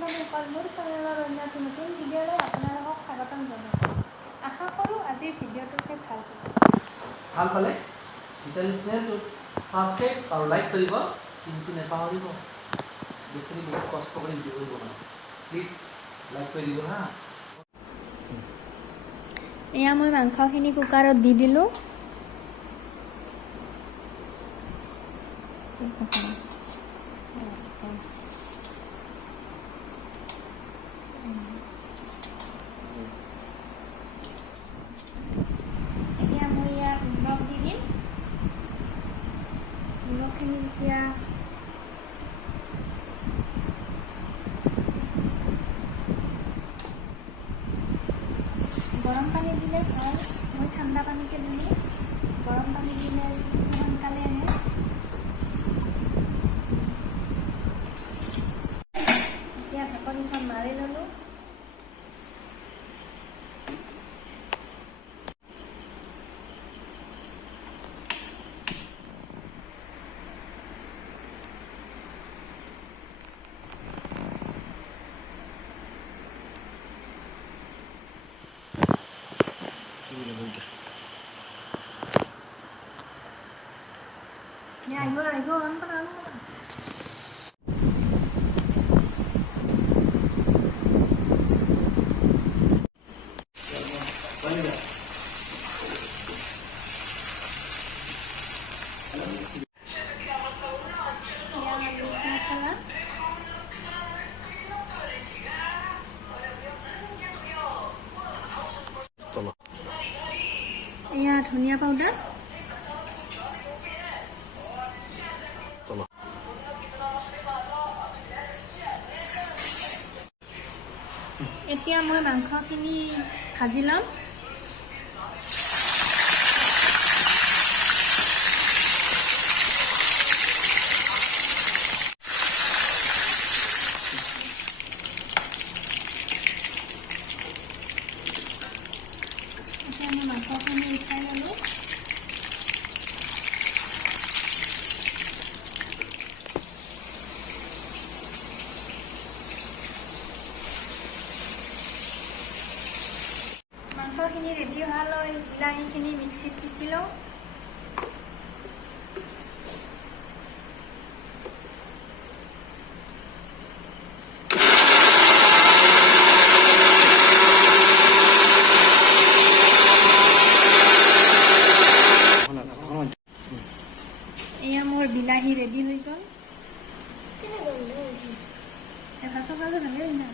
বান্ধৱীসকল, মোৰ চেনেলৰ অন্য এটি নতুন ভিডিঅ'লৈ আপোনালোকক স্বাগতম জনাইছোঁ। আশা কৰোঁ আজিৰ ভিডিঅ'টো চাই ভাল পালে ভিটামিন চেনেলটোত ছাবস্ক্ৰাইব আৰু লাইক কৰিব, কিন্তু নাপাহৰিব বেছি বহুত কষ্ট কৰি ভিডিঅ' কৰিব মানে প্লিজ লাইক কৰি দিব হা। এয়া মই মাংসখিনি কুকাৰত দি দিলোঁ। এতিয়া মই ইয়াত নিমখ দি দিম। নিমখখিনি এতিয়া গৰম পানী দিলে ভাল, মই ঠাণ্ডা পানীকে দিলোঁ। গৰম পানী দিলে সোনকালে আহে। এতিয়া ঢাকনিখন মাৰি ল'লোঁ। আহিব অন কৰা। এয়া ধনিয়া পাউডাৰ, এতিয়া মই মাংসখিনি ভাজি ল'ম। এতিয়া মই মাংসখিনি উঠাই ল'লোঁ। মাংসখিনি ৰেডি হোৱালৈ বিলাহীখিনি মিক্সিত পিচি লওঁ। এয়া মোৰ বিলাহী ৰেডি হৈ গ'ল। ভাজা ভাজা ভালে না।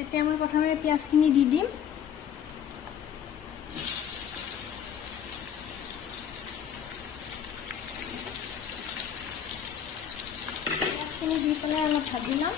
এতিয়া মই প্ৰথমে পিঁয়াজখিনি দি দিম। পিঁয়াজখিনি দি পেলাই অলপ ভাজি ল'ম।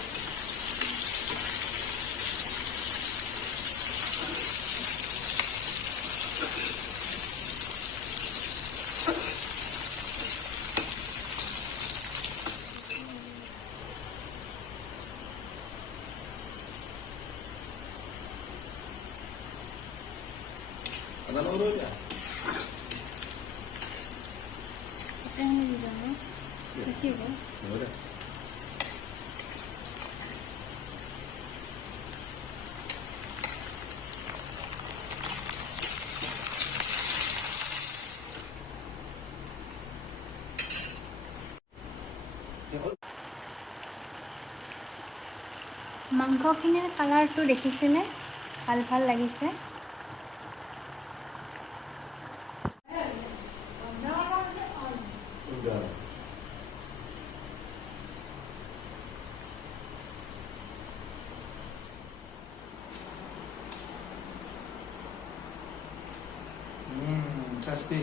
মাংসখিনিৰ কালাৰটো দেখিছেনে? ভাল লাগিছে। टेस्टी